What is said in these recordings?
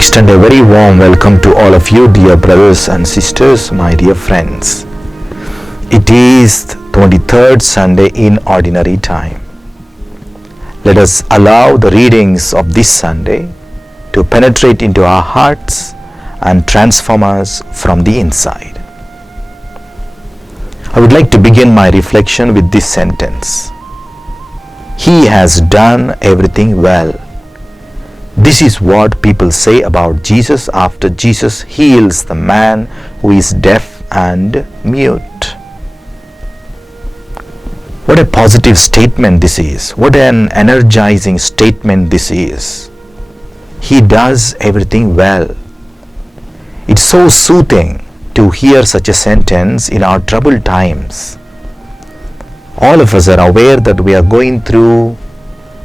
extend a very warm welcome to all of you, dear brothers and sisters, my dear friends. It is 23rd Sunday in Ordinary Time. Let us allow the readings of this Sunday to penetrate into our hearts and transform us from the inside. I would like to begin my reflection with this sentence. He has done everything well. This is what people say about Jesus after Jesus heals the man who is deaf and mute. What a positive statement this is. What an energizing statement this is. He does everything well. It's so soothing to hear such a sentence in our troubled times. All of us are aware that we are going through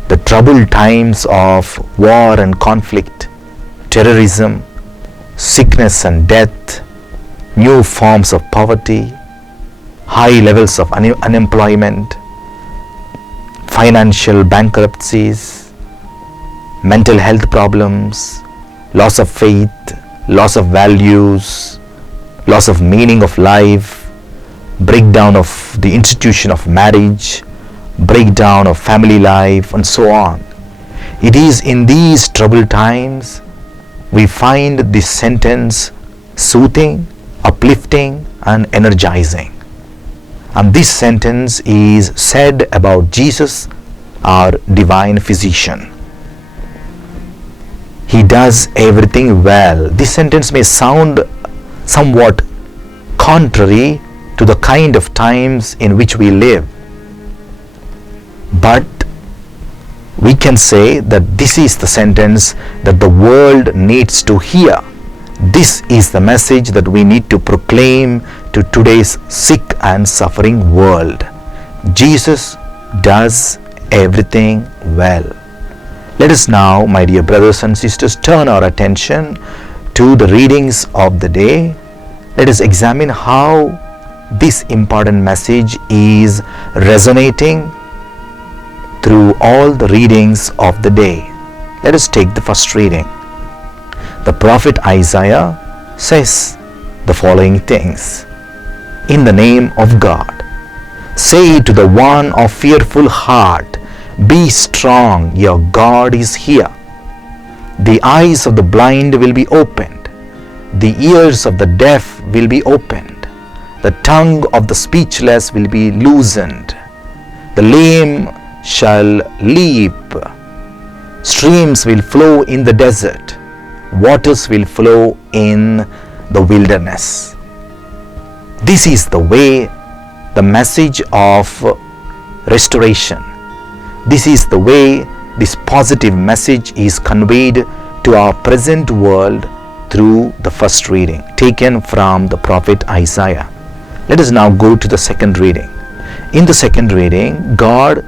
the troubled times of war and conflict, terrorism, sickness and death, new forms of poverty, high levels of unemployment, financial bankruptcies, mental health problems, loss of faith, loss of values, loss of meaning of life, breakdown of the institution of marriage, breakdown of family life, and so on. It is in these troubled times we find this sentence soothing, uplifting, and energizing. And this sentence is said about Jesus, our divine physician. He does everything well. This sentence may sound somewhat contrary to the kind of times in which we live. But we can say that this is the sentence that the world needs to hear. This is the message that we need to proclaim to today's sick and suffering world. Jesus does everything well. Let us now, my dear brothers and sisters, turn our attention to the readings of the day. Let us examine how this important message is resonating through all the readings of the day. Let us take the first reading. The prophet Isaiah says the following things. In the name of God, say to the one of fearful heart, be strong, your God is here. The eyes of the blind will be opened. The ears of the deaf will be opened. The tongue of the speechless will be loosened. The lame shall leap. Streams will flow in the desert. Waters will flow in the wilderness. This is the way, the message of restoration. This is the way this positive message is conveyed to our present world through the first reading taken from the prophet Isaiah. Let us now go to the second reading. In the second reading, God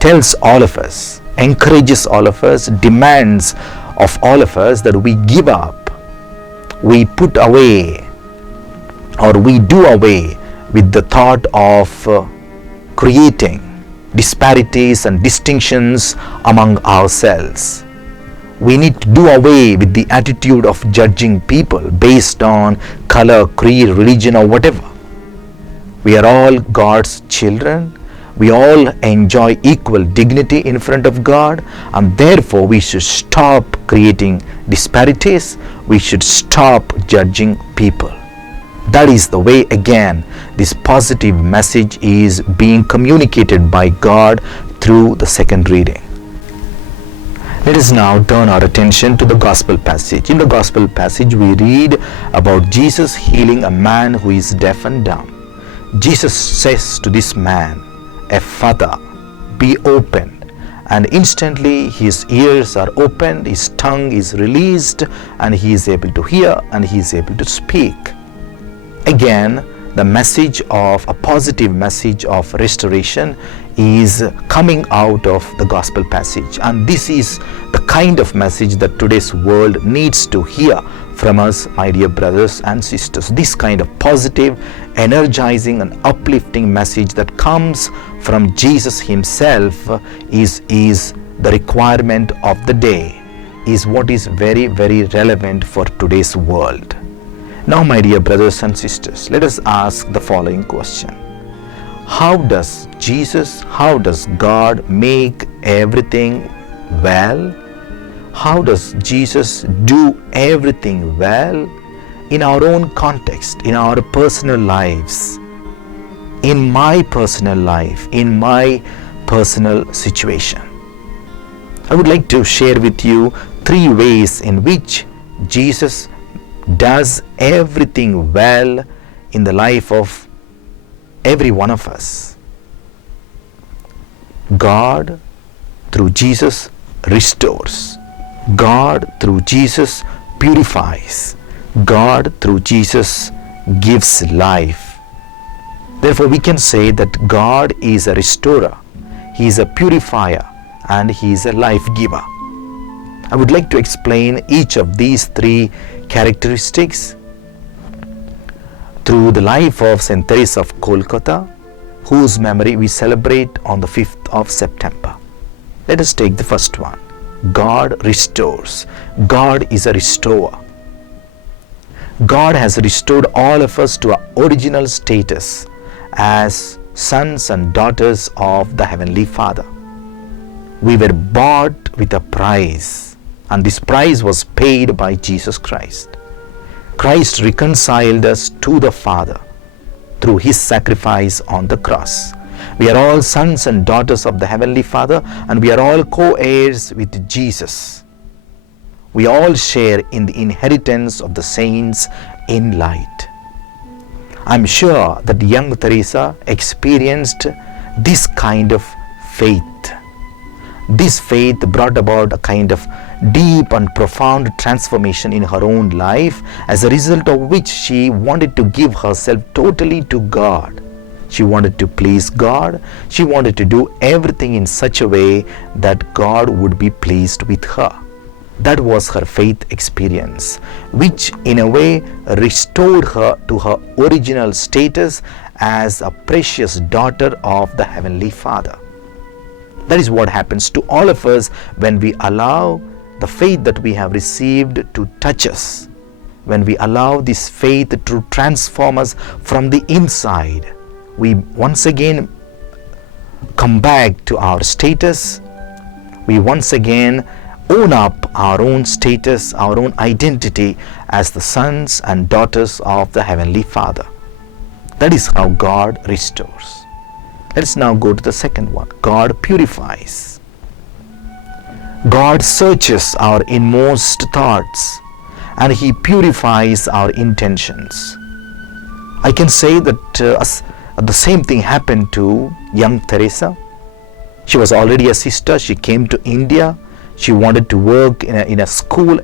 tells all of us, encourages all of us, demands of all of us that we give up, we put away, or we do away with the thought of creating disparities and distinctions among ourselves. We need to do away with the attitude of judging people based on color, creed, religion, or whatever. We are all God's children. We all enjoy equal dignity in front of God, and therefore we should stop creating disparities. We should stop judging people. That is the way, again, this positive message is being communicated by God through the second reading. Let us now turn our attention to the gospel passage. In the gospel passage, we read about Jesus healing a man who is deaf and dumb. Jesus says to this man, Ephphatha, be opened, and instantly his ears are opened, his tongue is released, and he is able to hear and he is able to speak. Again, the message of a positive message of restoration is coming out of the gospel passage, and this is the kind of message that today's world needs to hear from us, my dear brothers and sisters. This kind of positive, energizing, and uplifting message that comes from Jesus himself is the requirement of the day. is what is very, very relevant for today's world. Now, my dear brothers and sisters, let us ask the following question. How does God make everything well? How does Jesus do everything well in our own context, in our personal lives, in my personal life, in my personal situation? I would like to share with you 3 ways in which Jesus does everything well in the life of every one of us. God through Jesus restores. God through Jesus purifies. God through Jesus gives life. Therefore, we can say that God is a restorer, He is a purifier, and He is a life giver. I would like to explain each of these 3 characteristics through the life of St. Teresa of Kolkata, whose memory we celebrate on the 5th of September. Let us take the first one. God restores. God is a restorer. God has restored all of us to our original status as sons and daughters of the Heavenly Father. We were bought with a price, and this price was paid by Jesus Christ. Christ reconciled us to the Father through His sacrifice on the cross. We are all sons and daughters of the Heavenly Father, and we are all co-heirs with Jesus. We all share in the inheritance of the saints in light. I'm sure that young Teresa experienced this kind of faith. This faith brought about a kind of deep and profound transformation in her own life, as a result of which she wanted to give herself totally to God. She wanted to please God. She wanted to do everything in such a way that God would be pleased with her. That was her faith experience, which in a way restored her to her original status as a precious daughter of the Heavenly Father. That is what happens to all of us when we allow the faith that we have received to touch us, when we allow this faith to transform us from the inside. We once again come back to our status. We once again own up our own status, our own identity as the sons and daughters of the Heavenly Father. That is how God restores. Let's now go to the second one. God purifies. God searches our inmost thoughts, and He purifies our intentions. I can say that the same thing happened to young Teresa. She was already a sister. She came to India. She wanted to work in a school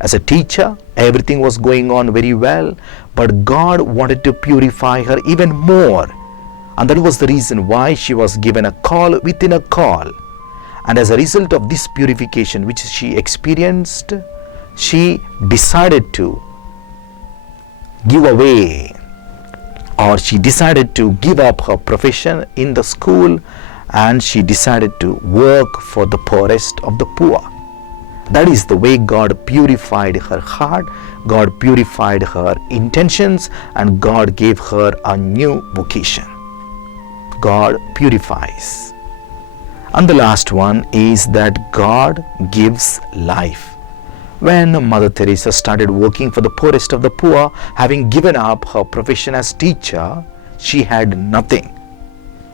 as a teacher. Everything was going on very well, but God wanted to purify her even more. And that was the reason why she was given a call within a call. And as a result of this purification which she experienced, she decided to give away, or she decided to give up her profession in the school, and she decided to work for the poorest of the poor. That is the way God purified her heart, God purified her intentions, and God gave her a new vocation. God purifies. And the last one is that God gives life. When Mother Teresa started working for the poorest of the poor, having given up her profession as teacher, she had nothing.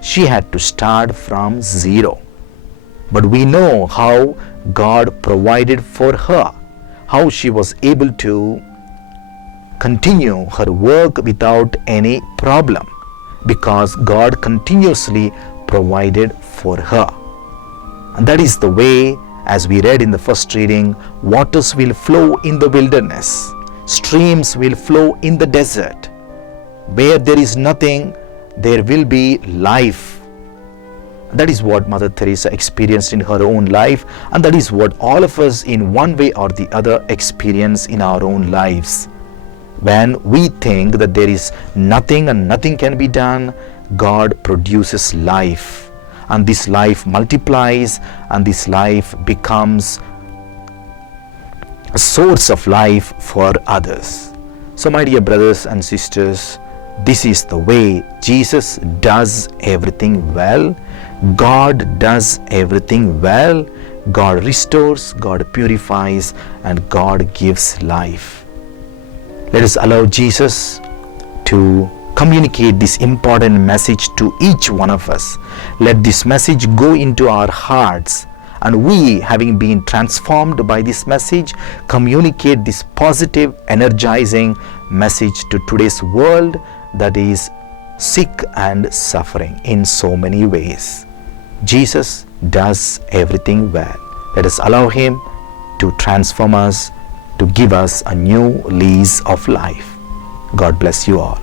She had to start from zero. But we know how God provided for her, how she was able to continue her work without any problem, because God continuously provided for her. And that is the way, as we read in the first reading, waters will flow in the wilderness, streams will flow in the desert. Where there is nothing, there will be life. That is what Mother Teresa experienced in her own life, and that is what all of us in one way or the other experience in our own lives. When we think that there is nothing and nothing can be done, God produces life, and this life multiplies, and this life becomes a source of life for others. So, my dear brothers and sisters, this is the way Jesus does everything well. God does everything well. God restores, God purifies, and God gives life. Let us allow Jesus to communicate this important message to each one of us. Let this message go into our hearts, and we, having been transformed by this message, communicate this positive, energizing message to today's world that is sick and suffering in so many ways. Jesus does everything well. Let us allow Him to transform us, to give us a new lease of life. God bless you all.